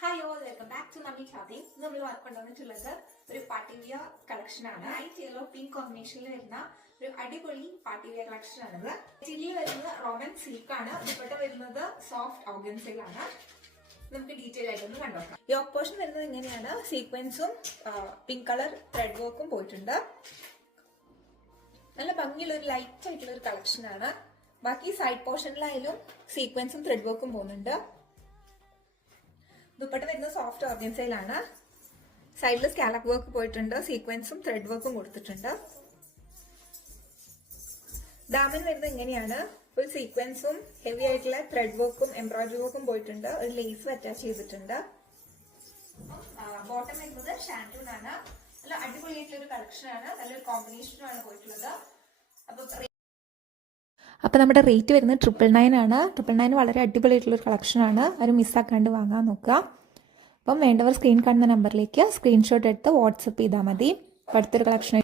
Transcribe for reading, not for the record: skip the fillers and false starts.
Hi all, welcome back to നമ്മി clothing. നമ്മൾ കൊണ്ടുവന്നിട്ടുള്ളത് ഒരു പാർട്ടി വിയർ കളക്ഷൻ ആണ്. ലൈറ്റ് യെല്ലോ പിങ്ക് കോമ്പിനേഷനിൽ വരുന്ന ഒരു അടിപൊളി പാർട്ടി വിയർ കളക്ഷൻ ആണിത്. മെറ്റീരിയൽ വരുന്നത് റോമൻ സിൽക്ക് ആണ്. ദുപ്പട്ട വരുന്നത് സോഫ്റ്റ് ഓർഗൻസയിലാണ്. നമുക്ക് ഡീറ്റെയിൽ ആയിട്ടൊന്ന് കണ്ടോക്കാം. യോക്ക് പോർഷൻ വരുന്നത് ഇങ്ങനെയാണ്. സീക്വൻസും പിങ്ക് കളർ ത്രെഡ് വർക്കും പോയിട്ടുണ്ട്. നല്ല ഭംഗിയുള്ള ഒരു ലൈറ്റ് ആയിട്ടുള്ള ഒരു കളക്ഷൻ ആണ്. ബാക്കി സൈഡ് പോർഷനിലായാലും സീക്വൻസും ത്രെഡ് വർക്കും പോകുന്നുണ്ട്. ദുപ്പട്ട വരുന്നത് സോഫ്റ്റ് ഓർഗൻസയിലാണ്. സൈഡിൽ സ്കാലപ്പ് വർക്ക് പോയിട്ടുണ്ട്. സീക്വൻസും ത്രെഡ് വർക്കും കൊടുത്തിട്ടുണ്ട്. ദാമൻ വരുന്നത് ഇങ്ങനെയാണ്. ഫുൾ സീക്വൻസും ഹെവി ആയിട്ടുള്ള ത്രെഡ് വർക്കും എംബ്രോയിഡറി വർക്കും പോയിട്ടുണ്ട്. ഒരു ലേസും അറ്റാച്ച് ചെയ്തിട്ടുണ്ട്. ബോട്ടം വരുന്നത് ഷാൻറ്റൂൺ ആണ്. നല്ല അടിപൊളിയായിട്ടുള്ള ഒരു കളക്ഷൻ ആണ്. നല്ലൊരു കോമ്പിനേഷനുമാണ് പോയിട്ടുള്ളത്. അപ്പോൾ നമ്മുടെ റേറ്റ് വരുന്നത് 999 ആണ്. 999 വളരെ അടിപൊളിയായിട്ടുള്ളൊരു കളക്ഷനാണ്. ആരും മിസ്സാക്കാണ്ട് വാങ്ങാൻ നോക്കുക. അപ്പം വേണ്ടവർ സ്ക്രീൻ കാണുന്ന നമ്പറിലേക്ക് സ്ക്രീൻഷോട്ട് എടുത്ത് വാട്സപ്പ് ചെയ്താൽ മതി. അടുത്തൊരു കളക്ഷൻ